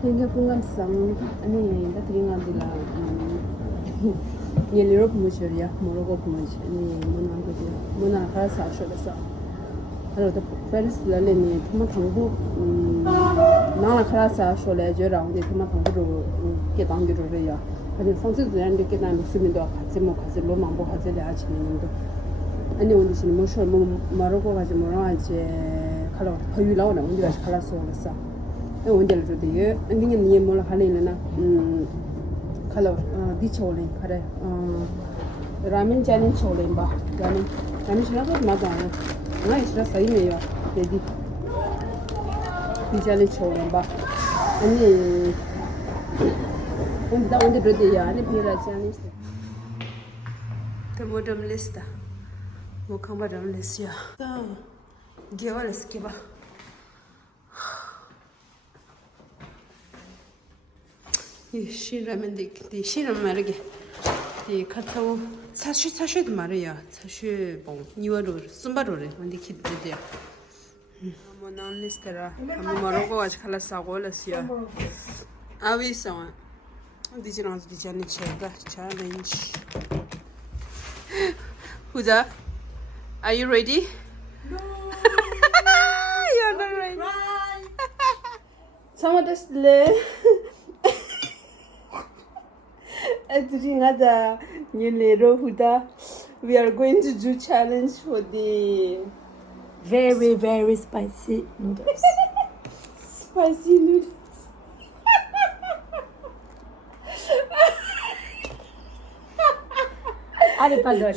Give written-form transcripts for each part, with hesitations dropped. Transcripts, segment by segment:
Hindi pungam sang ani datringa dila ni Europe mucheria Morocco much ni mona khasa shoda alors the first la ni thuma thangbu na khasa shola je rang de thuma thangbu ke dang ge ro ya ani fonse de ande ke dan sumi do khatse mo khatse lo mambo khatse le achi ni do ani woni sin mo sho mo Morocco ga je mo ra je khala phayu law na woni ga khala so la sa 원델 저디에 안딩은 니 몰라 할래나 칼로 디초레 카레 라멘 챌린지 초레 바 라멘 시라도 맞아요 나 있어 사이메요 데디 디 챌린지 초레 바 아니 온다 온데 저디야 아니 비라 챌린지 모덤 리스트 뭐 컴바덤 리스트야 게월 스키바 이 신라면 디 신라면 말게 디 카타오 사슈도 말이야 사슈 뭐 니와로 숨바로래 근데 키드야 뭐 나올리스테라 아무 말고 아직 칼라사고라시야 아위서 디지런스 디자니 체다 챌린지 Huda, are you ready? No. You're not ready. Some of this le Huda, we are going to do challenge for the very, very spicy noodles. Spicy noodles. Allez, pardon.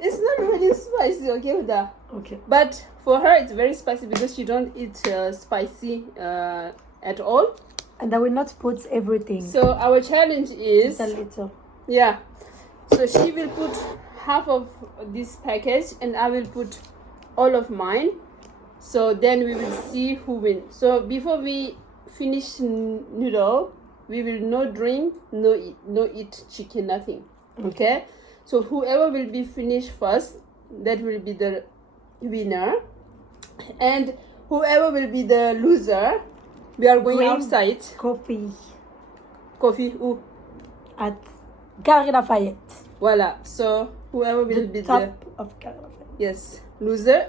It's not really spicy, okay, Huda? Okay. But for her, it's very spicy because she don't eat spicy at all. And I will not put everything. So our challenge is Just a little. Yeah. So she will put half of this package and I will put all of mine. So then we will see who wins. So before we finish noodle, we will no drink, no eat chicken, nothing. Okay? So whoever will be finished first, that will be the winner. And whoever will be the loser, we are going Drink outside. Coffee Coffee, ooh. at Galerie Lafayette. Voila. So whoever will be Top of Galerie Lafayette. yes, loser,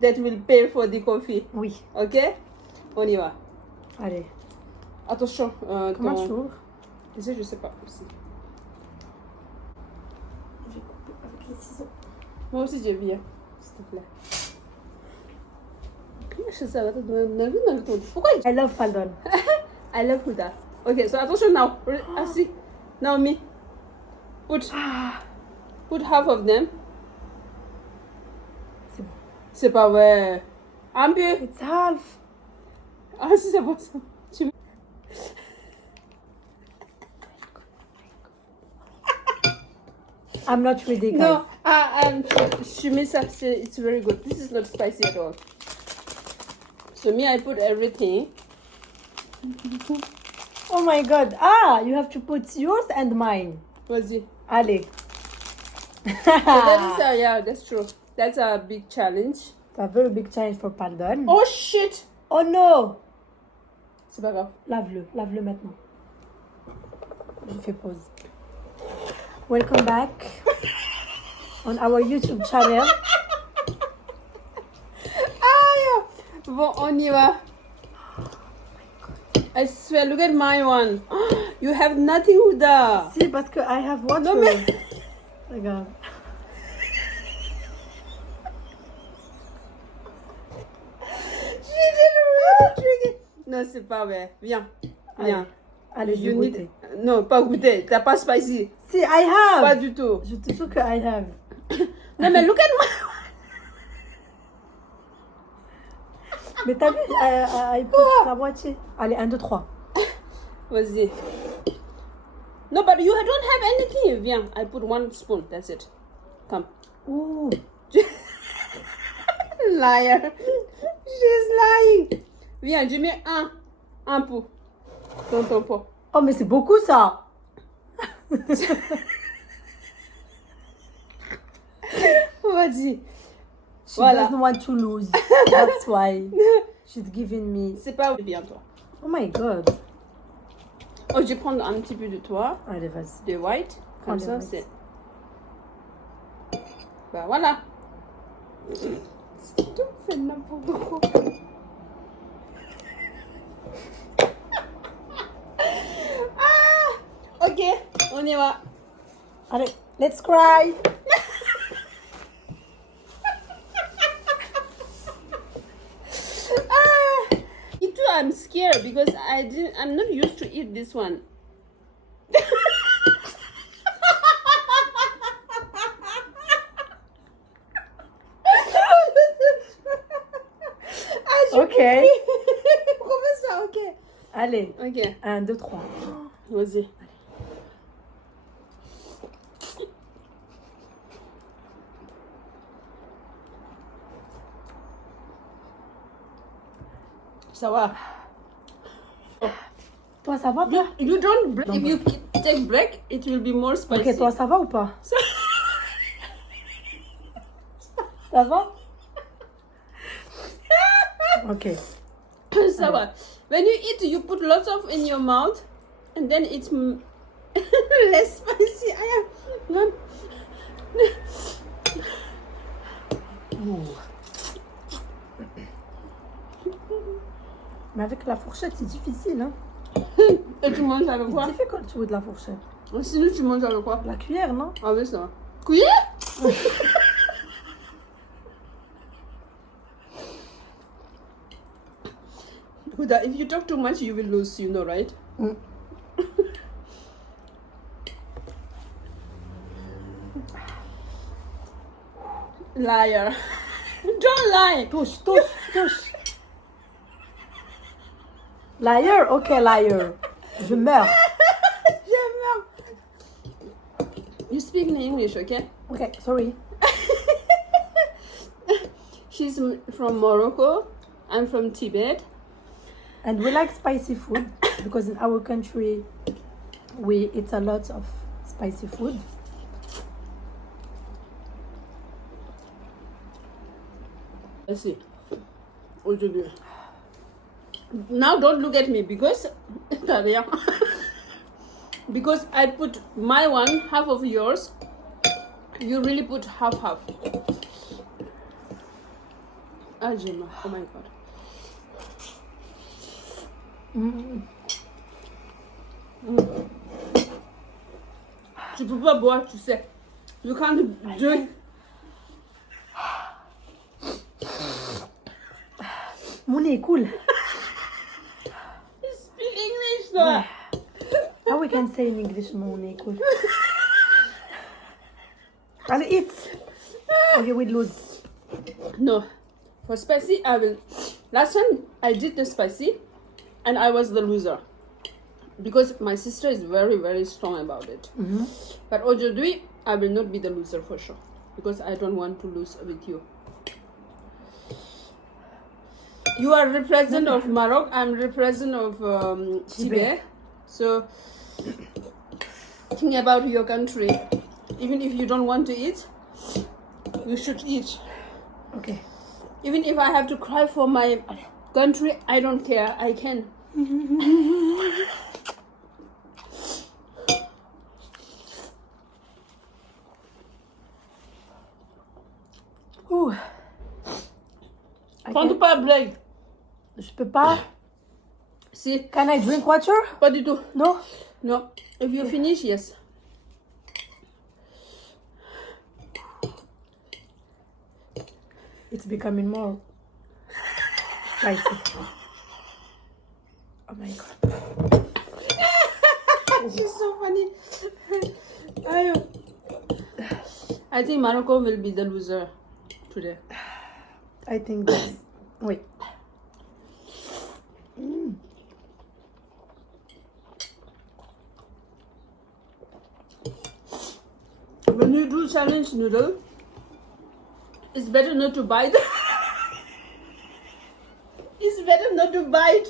that will pay for the coffee. Oui. Ok? On y va. Allez. Attention. Comment tu ouvres? Je sais pas aussi. Je vais couper avec les ciseaux. Moi aussi j'ai vu, hein, s'il te plaît. Je sais pas. Pourquoi I love pardon. I love Huda. Okay, so attention now. See. Now me. Put half of them. C'est bon. C'est pas vrai. Un peu. It's half. Ah si c'est bon ça. I'm not ready, guys. No, Shumisa said it's very good. This is not spicy at all. So me, I put everything. Oh my god. Ah, you have to put yours and mine. What's it? Allez. So that is yeah, that's true. That's a big challenge. It's a very big challenge for pardon. Oh shit! Oh no. C'est pas grave. Lave-le maintenant. Je fais pause. Welcome back on our YouTube channel. Ah yeah. Bon, on y va. I swear, look at my one. You have nothing, Huda. Si, parce que I have water. Non mais. Regarde. She didn't really drink it. Non, c'est pas vrai. Viens. Viens. Allez, je You vais need- goûter. Non, pas goûter. T'as pas spicy. Si, I have. Pas du tout. Je te jure que I have. Non mais look at my Mais t'as vu, I put la moitié. Allez, 1, 2, 3. Vas-y. No, but you don't have anything. Viens, I put 1 spoon. That's it. Come. Ouh. Liar. She's lying. Viens, je mets un pot dans ton pot. Oh, mais c'est beaucoup ça. Vas-y. She Voilà. doesn't want to lose. That's why she's giving me. C'est pas bien toi. Oh my god. Oh, je vais prendre un petit peu de toi, Allez, vas-y. de white. Comme Allez, ça, vas-y. c'est... Bah voilà. Tu fais n'importe quoi. Ah, ok, on y va. Allez, let's cry. Me too, I'm scared because I'm not used to eat this one. Ok. Comment ça, ok. Allez. Ok, 1, 2, 3. vas-y. Ça va. Toi, ça va, toi? You don't break. If you take break, it will be more spicy. Ok, toi, ça va ou pas? Ça va? Ok. Ça va. When you eat, you put lots of in your mouth, and then it's less spicy. Mais avec la fourchette, c'est difficile, hein? Et tu manges avec C'est quoi? difficile de jouer de la fourchette. Sinon, tu manges avec quoi? La cuillère, non? Ah oui, ça va. Cuillère? Huda, if you talk too much, you will lose, you know, right? Mm. Liar. Don't lie. Touche, touche, touche. Liar? Ok, liar. Je meurs. You speak in English, okay? Ok, sorry. She's from Morocco. I'm from Tibet. And we like spicy food because in our country we eat a lot of spicy food. Let's see. Aujourd'hui. Now don't look at me because because I put my one, half of yours. You really put half. Ah, Gemma. Oh my god. Tu peux pas boire, tu sais. You can't drink. Mon nez est cool. Speak English, though. How we can say in English mon nez est cool? I'll eat. Okay, we lose. No. For spicy, I will. Last time I did the spicy, and I was the loser. Because my sister is very, very strong about it. Mm-hmm. But aujourd'hui, I will not be the loser for sure. Because I don't want to lose with you. You are representative of Morocco. I'm representative of Tibet. So think about your country. Even if you don't want to eat, you should eat. Okay. Even if I have to cry for my country, I don't care. I can. Ouh. Prends pas break. Je peux pas. Si. Can I drink water? Pas du tout. No? No. If you finish, yes. It's becoming more spicy. Oh my god. She's so funny. I think Morocco will be the loser today. I think that's... Wait. When you do challenge noodle, it's better not to bite. It's better not to bite.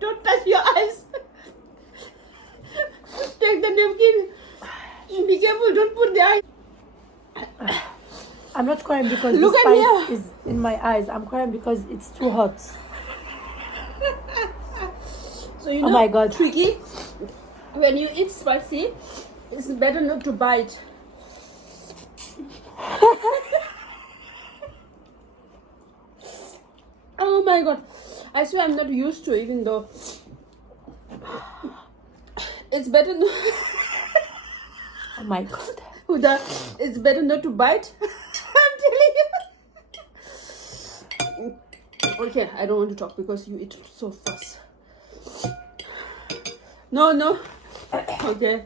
Don't touch your eyes. Take the napkin. Be careful, don't put the eye. I'm not crying because Look the at spice here. is in my eyes. I'm crying because it's too hot. So you Oh know, my God. tricky. When you eat spicy, it's better not to bite. Oh my God! I swear I'm not used to it, even though it's better. Oh my God. Huda, it's better not to bite. I'm telling you. Okay, I don't want to talk because you eat so fast. No, no. Okay.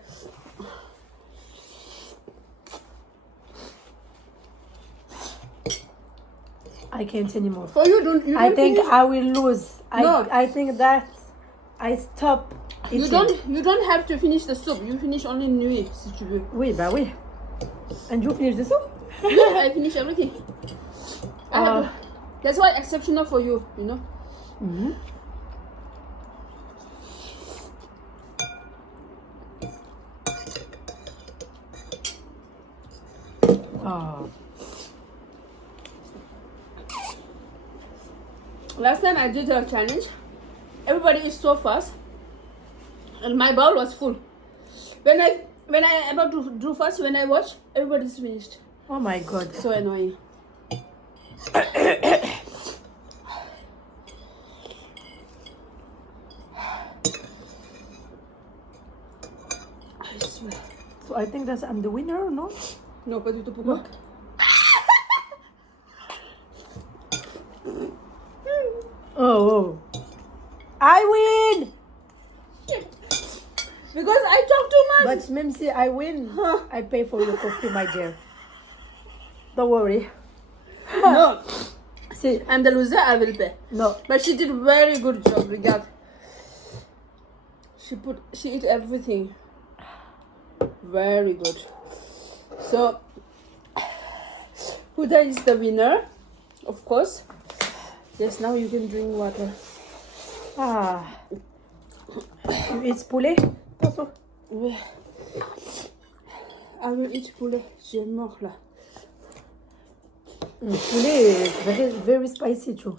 I can't anymore. For you, don't. You I don't think finish? I will lose. No. I think that I stop eating. You don't have to finish the soup. You finish only nuit, si tu veux. Oui, bah oui. And you finish the soup? Yeah, I finish everything. That's why exceptional for you, you know. Mm-hmm. Oh. Last time I did a challenge, everybody is so fast, and my bowl was full. When I about to do fast, when I watch, everybody's finished. Oh my God. So annoying. I swear. So I think that I'm the winner, no? Non, pas du tout. Pourquoi? Oh. I win! Because I talk too much. But même si I win, I pay for your coffee, my dear. Don't worry. No. See, I'm the loser, I will pay. no. But she did very good job, regard. She ate everything. Very good. So Huda is the winner, of course. Yes, now you can drink water. Ah. You eat poulet? Also? Oui. I will eat poulet. J'ai mort là. Poulet is very, very spicy too.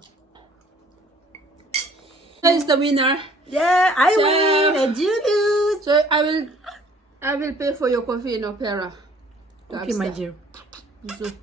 Huda is the winner. Yeah, I So- win and you lose. So I will pay for your coffee in opera. Okay, my dear. Bisous.